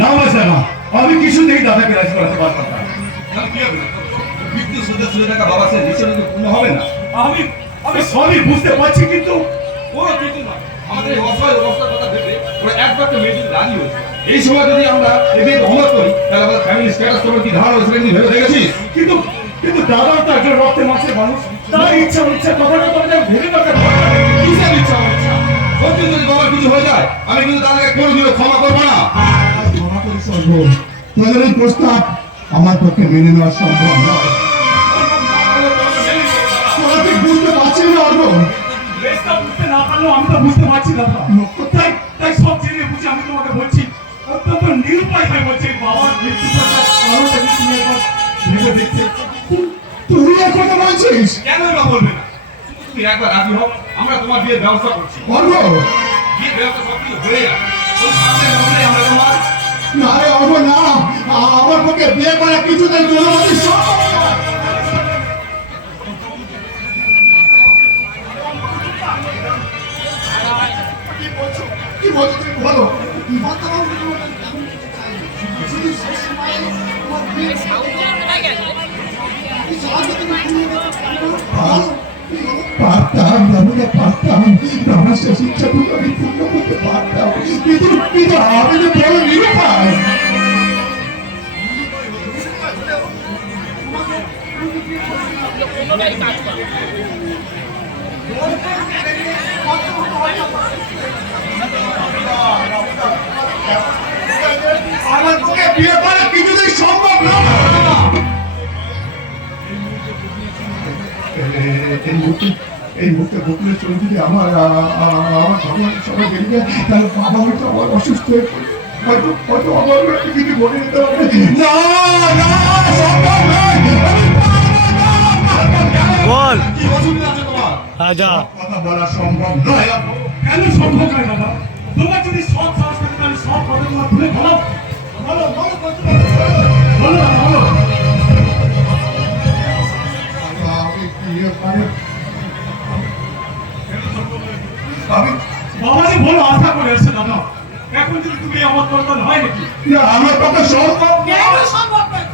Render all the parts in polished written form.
না মাসা না, আমি কিছুতেই দাদাকে রাজি করাতে পারতাম না। কি হবে না? মৃত্যু সোজা সোজা টাকা বাবা সে নিচে কোনো হবে না। আমি আমি সবই বুঝতে পারছি, কিন্তু কোনো কিন্তু না। আমাদের এই অসহায় অবস্থার কথা ভেবে ওরা একবার তো মেয়েদের রাজি হয়েছে। এই সময় যদি আমরা এদের অমত করি তাহলে আমাদের ফ্যামিলি স্ট্যাটাস তোমার কি ধারণা হয়েছে কিন্তু ভেবে দেখেছিস? কিন্তু কিন্তু দাদাও তো একজন রক্তে মাছের মানুষ, তার ইচ্ছা কথাটা তো আমাদের ভেবে দেখা দরকার। কিসের ইচ্ছা আমার ইচ্ছা? সত্যি যদি বাবার কিছু হয়ে যায় আমি কিন্তু তাদেরকে কোনোদিনও ক্ষমা করবো না। ক্ষমা করে সর্ব তোদের এই প্রস্তাব আমার পক্ষে মেনে নেওয়া সম্ভব নয়। তোরা ঠিক বুঝতে পারছিস না অর্ঘ? রেসটা বুঝতে না পারলেও আমি তো বুঝতে পারছি দাদা। তাই তাই সব জেনে বুঝে আমি তোমাকে বলছি, অত্যন্ত নিরুপায় হয়ে বলছি, বাবার মৃত্যুর কারণটা কি তুমি একবার ভেবে দেখতে। তুই এখন বলছিস কেনই বা বলবে না? তুমি একবার রাজি হও, আমরা তোমার বিয়ের ব্যবস্থা করছি। অর্ঘ? বিয়ের ব্যবস্থা সব কিছু হয়ে যাবে। ওই সামনের মধ্যে আমরা তোমার না রে অর্ঘ, না, আমার পক্ষে বিয়ে করা কিছুতেই কোনোভাবেই সম্ভব নয়। কি বলছো তুমি বলো? পারতাম বাবুরা, পারতাম আমার শেষ ইচ্ছাটুকু আমি পূর্ণ করতে পারতাম, কিন্তু কিন্তু আমি যে বড় নিরুপায়। আমার পক্ষে বিয়ে করা কিছুতেই সম্ভব না। এই মুহূর্তে বকুলে চলে যদি আমার ভগবান সবাই বেরিয়ে যায়, তাহলে বাবা হয়তো আমার অসুস্থ হয়ে পড়ে, হয়তো আমার কিছু বলে নিতে হবে। না না, সম্ভব নয়। বল। কি অসুবিধা আছে তোমার? যা কথা বলা সম্ভব নয়। কেন সম্ভব নয় দাদা? তোমার যদি সব সাহস থাকে তাহলে সব কথা তোমার ভুলে বলো। বলো বলো বলো বলো না, বলো। আমি বিয়ে করে আমি বাবাজি বলো, আশা করে এসছে দাদা। এখন যদি তুমি আমার দরকার হয় নাকি? না, আমার পক্ষে সম্ভব কেন সম্ভব নয়?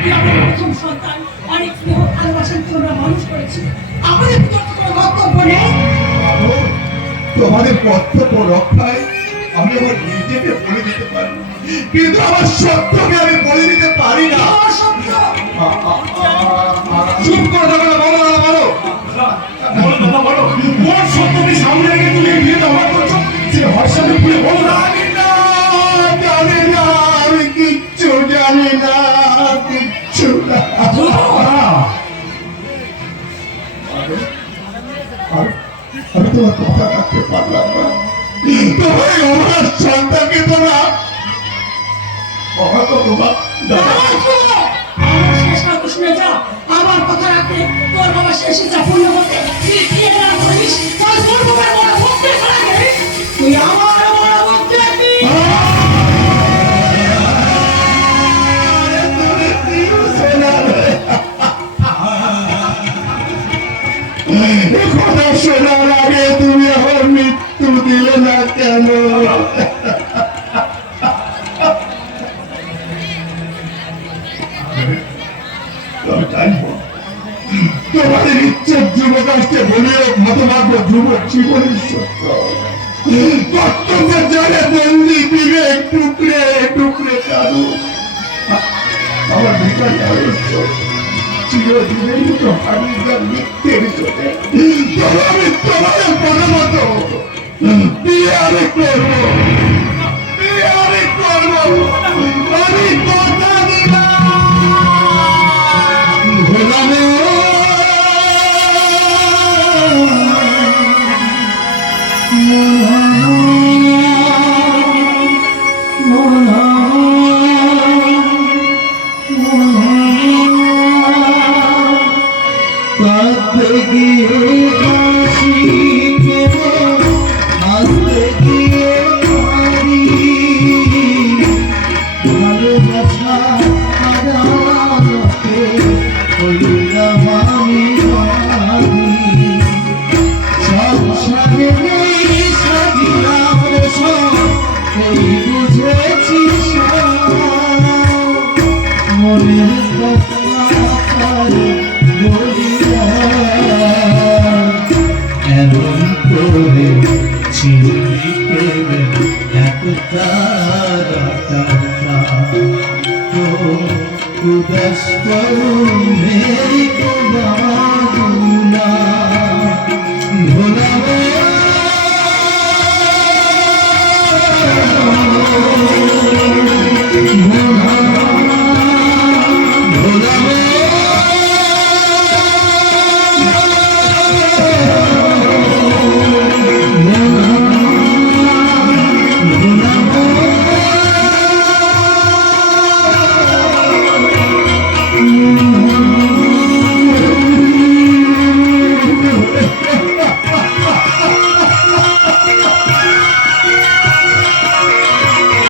তুই আমার প্রথম সন্তান, অনেক স্নেহ ভালোবাসার তোমরা মানুষ করেছি, আমাদের ভিতর কোনো বক্তব্য নেই। তোমাদের কর্তব্য রক্ষায় আমি আমার নিজেকে বলে দিতে পারি, কিন্তু আমার সত্যকে আমি বলে দিতে পারি না। আমার সত্য চুপ করে থাকো না, বলো না, বলো। বলো দাদা, বলো। কোন সত্যকে সামনে রেখে তুমি এই বিয়েটা আমার করছো? সে হর্ষাকে খুলে বলো না। জানি না, আমি কিচ্ছু জানি না, কিচ্ছু না। আমি তোমার কথা রাখতে পারলাম না। তোমার আমার সন্তানকে তোমরা তোমার আমার শেষ কথা শুনে যাও। আমার কথা রাখতে তোর বাবা শেষ ইচ্ছা পূর্ণ করতে তুই বিয়ে না করিস, তাই তোর বাবার বড় ভক্তি খারাপ তুই আমার বড় ভক্তি রাখবি। কথা শোনার আগে তুমি আমার মৃত্যু দিলে না কেন? তোমাদের ইচ্ছের যুবকাশকে বলিও মতভাগ্য ধ্রুব জীবনের সত্য কর্তব্যের জায়গায় বন্দি বিবেক টুকরে টুকরে কারু আমার ভিকারি আদর্শ চিরদিনের মতো হারিয়ে মিথ্যের চোখে। আমি তোমাদের পরামত বিয়ে আমি করবো, বিয়ে আমি করবো, আমি কথা দিলাম। ভোলানো বুঝেছি उदस करूं मेरी को